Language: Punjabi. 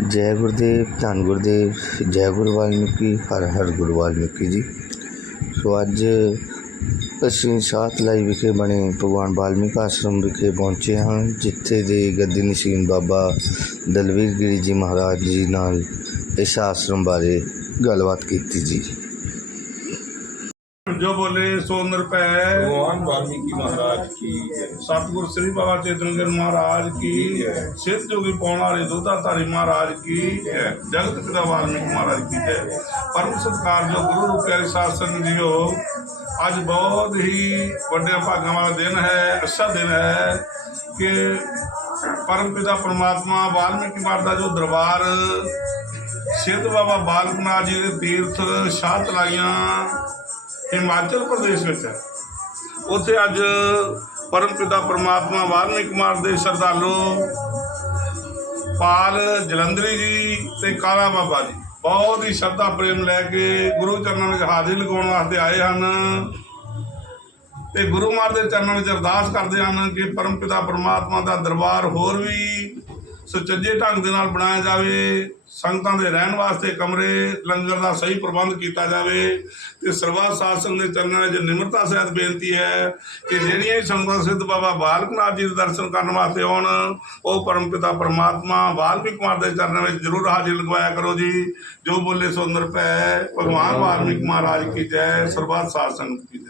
ਜੈ ਗੁਰਦੇਵ, ਧੰਨ ਗੁਰਦੇਵ, ਜੈ ਗੁਰੂ ਵਾਲਮੀਕੀ ਹਰ ਹਰ ਗੁਰੂ ਵਾਲਮੀਕੀ ਜੀ। ਸੋ ਅੱਜ ਅਸੀਂ ਸਾਤਲਾਈ ਵਿਖੇ ਬਣੇ ਭਗਵਾਨ ਵਾਲਮੀਕ ਆਸ਼ਰਮ ਵਿਖੇ ਪਹੁੰਚੇ ਹਾਂ, ਜਿੱਥੇ ਦੇ ਗੱਦੀ ਨਸ਼ੀਨ ਬਾਬਾ ਦਲਵੀਰ ਗਿਰੀ ਜੀ ਮਹਾਰਾਜ ਜੀ ਨਾਲ ਇਸ ਆਸ਼ਰਮ ਬਾਰੇ ਗੱਲਬਾਤ ਕੀਤੀ ਜੀ। ਜੋ ਬੋਲੇ ਸੋ ਨਿਰਭੈ भगवान वाल्मीकि महाराज की जय। ਸਤਿਗੁਰ ਸ੍ਰੀ ਬਾਬਾ ਚੇਤਨਗਰ ਮਹਾਰਾਜ ਕੀ ਸਿੱਧ ਜੋਗੀ ਪਾਉਣ ਵਾਲੇ ਦੋਧਾ ਧਾਰੀ ਮਹਾਰਾਜ ਕੀ ਜਗਤ ਪਿਤਾ ਵਾਲਮੀਕ ਮਹਾਰਾਜ ਕੀ ਜੈ ਪਰਮ ਸਤਿਕਾਰ ਜੋ ਗੁਰੂ ਰੂਪ ਪਿਆਰੇ ਸਾਧ ਸੰਗਤ ਜੀਓ ਅੱਜ ਬਹੁਤ ਹੀ ਵੱਡੇ ਭਾਗਾਂ ਵਾਲਾ ਦਿਨ ਹੈ ਅੱਛਾ ਦਿਨ ਹੈ ਕਿ ਪਰਮ ਪਿਤਾ ਪਰਮਾਤਮਾ ਵਾਲਮੀਕੀ ਮਹਾਰਾਜ ਦਾ ਜੋ ਦਰਬਾਰ ਸਿੱਧ ਬਾਬਾ ਬਾਲਕ ਨਾਥ ਜੀ ਦੇ ਤੀਰਥ ਸ਼ਾਹ ਤਲਾਈਆਂ ਹਿਮਾਚਲ ਪ੍ਰਦੇਸ਼ ਵਿੱਚ ਹੈ। ਉੱਥੇ ਅੱਜ ਪਰਮ ਪਿਤਾ ਪਰਮਾਤਮਾ ਵਾਲਮੀਕ ਕੁਮਾਰ ਦੇ ਸ਼ਰਧਾਲੂ ਪਾਲ ਜਲੰਧਰੀ ਜੀ ਤੇ ਕਾਲਾ ਬਾਬਾ ਜੀ। ਬਹੁਤ ਹੀ ਸ਼ਰਧਾ ਪ੍ਰੇਮ ਲੈ ਕੇ ਗੁਰੂ ਚਰਨਾਂ ਵਿੱਚ ਹਾਜ਼ਰੀ ਲਗਾਉਣ ਵਾਸਤੇ ਆਏ ਹਨ। ਤੇ ਗੁਰੂ ਮਹਾਰਾਜ ਦੇ ਚਰਨਾਂ ਵਿੱਚ ਅਰਦਾਸ ਕਰਦੇ ਹਨ ਕਿ ਪਰਮ ਪਿਤਾ ਪਰਮਾਤਮਾ ਦਾ ਦਰਬਾਰ ਹੋਰ ਵੀ ਸੁਚੱਜੇ ਢੰਗ ਦੇ ਨਾਲ ਬਣਾਇਆ ਜਾਵੇ ਸੰਗਤਾਂ ਦੇ ਰਹਿਣ ਵਾਸਤੇ ਕਮਰੇ ਲੰਗਰ ਦਾ ਸਹੀ ਪ੍ਰਬੰਧ ਕੀਤਾ ਜਾਵੇ ਤੇ ਸਰਵਾ ਸੰਗਤ ਦੇ ਚਰਨਾਂ ਵਿੱਚ ਨਿਮਰਤਾ ਸਹਿਤ ਬੇਨਤੀ ਹੈ ਕਿ ਜਿਹੜੀਆਂ ਸੰਗਤਾਂ ਸਿੱਧ ਬਾਬਾ ਬਾਲਕ ਨਾਥ ਜੀ ਦੇ ਦਰਸ਼ਨ ਕਰਨ ਵਾਸਤੇ ਆਉਣ ਉਹ ਪਰਮ ਪਿਤਾ ਪਰਮਾਤਮਾ ਵਾਲਮੀਕ ਕੁਮਾਰ ਦੇ ਚਰਨਾਂ ਵਿੱਚ ਜ਼ਰੂਰ ਹਾਜ਼ਰੀ ਲਗਵਾਇਆ ਕਰੋ ਜੀ। ਜੋ ਬੋਲੇ ਸੋ ਨਿਰਭੈ ਭਗਵਾਨ ਵਾਲਮੀਕ ਮਹਾਰਾਜ ਕੀ ਜੈ ਸਰਬੱਤ ਸਾਧ ਸੰਗਤ ਕੀ